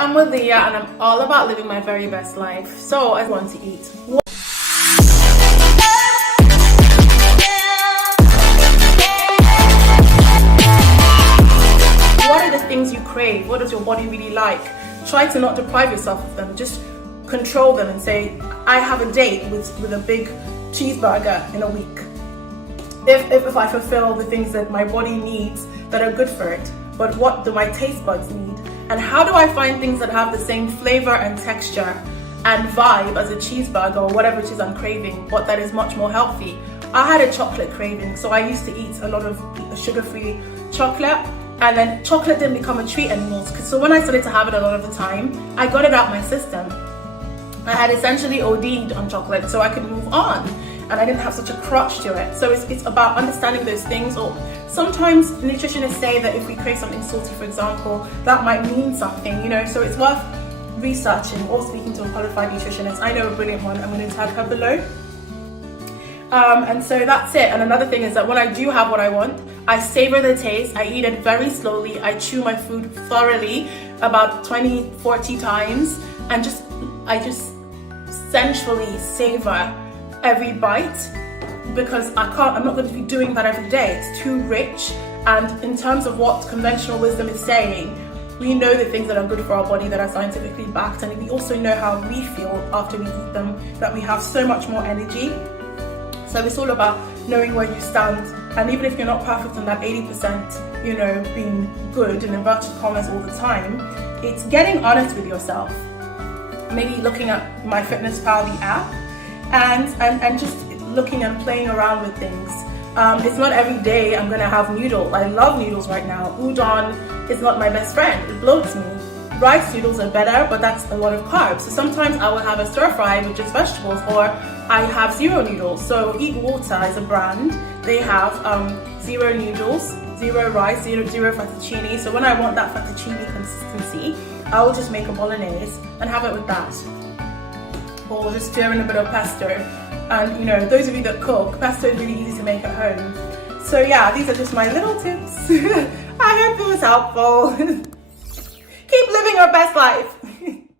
I'm Leah and I'm all about living my very best life. So I want to eat. What are the things you crave? What does your body really like? Try to not deprive yourself of them. Just control them and say, I have a date with a big cheeseburger in a week. If I fulfill the things that my body needs that are good for it, but what do my taste buds need? And how do I find things that have the same flavor and texture and vibe as a cheeseburger or whatever it is I'm craving, but that is much more healthy? I had a chocolate craving, so I used to eat a lot of sugar-free chocolate, and then chocolate didn't become a treat anymore. So when I started to have it a lot of the time, I got it out my system. I had essentially OD'd on chocolate so I could move on, and I didn't have such a crutch to it. So it's about understanding those things. Or sometimes nutritionists say that if we crave something salty, for example, that might mean something, so it's worth researching or speaking to a qualified nutritionist. I know a brilliant one. I'm going to tag her below. And so that's it. And another thing is that when I do have what I want, I savor the taste, I eat it very slowly, I chew my food thoroughly about 20-40 times, and I just sensually savor every bite, because I'm not going to be doing that every day. It's too rich. And in terms of what conventional wisdom is saying, we know the things that are good for our body, that are scientifically backed, and we also know how we feel after we eat them, that we have so much more energy. So it's all about knowing where you stand, and even if you're not perfect in that 80%, being good in inverted commas all the time, it's getting honest with yourself. Maybe looking at MyFitnessPal, the app, and just looking and playing around with things. It's not every day I'm gonna have noodles. I love noodles right now. Udon is not my best friend. It bloats me. Rice noodles are better, but that's a lot of carbs. So sometimes I will have a stir fry with just vegetables, or I have zero noodles. So Eat Water is a brand. They have zero noodles, zero rice, zero fettuccine. So when I want that fettuccine consistency, I will just make a bolognese and have it with that. Or just stir in a bit of pesto. And those of you that cook, pesto is really easy to make at home. So yeah, these are just my little tips. I hope it was helpful. Keep living your best life.